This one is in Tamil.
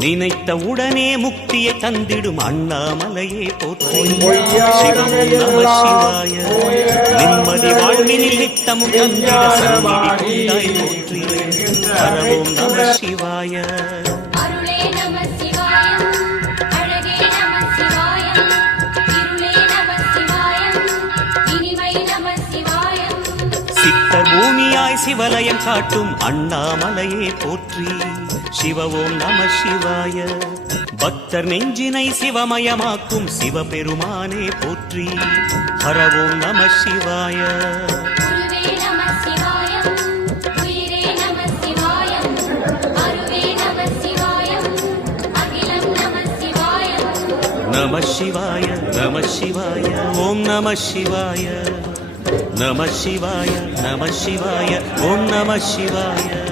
நினைத்த உடனே முக்தியை தந்திடும் அண்ணாமலையே போற்றி. சிவம் நம சிவாய. நிம்மதி வாழ்வினில் நித்தமும் தந்திட சந்நிதி கொண்டாய் போற்றி. ஹரவோம் நம சிவாய. சித்தர் பூமியாய் சிவலயம் காட்டும் அண்ணாமலையே போற்றி. சிவவோம் நம சிவாய. பக்தர் நெஞ்சினை சிவமயமாக்கும் சிவபெருமானே போற்றி. ஹரவோம் நம சிவாய. நம சிவாய நம சிவாய. ஓம் நம சிவாய. நம சிவாய நம சிவாய. ஓம் நம சிவாய.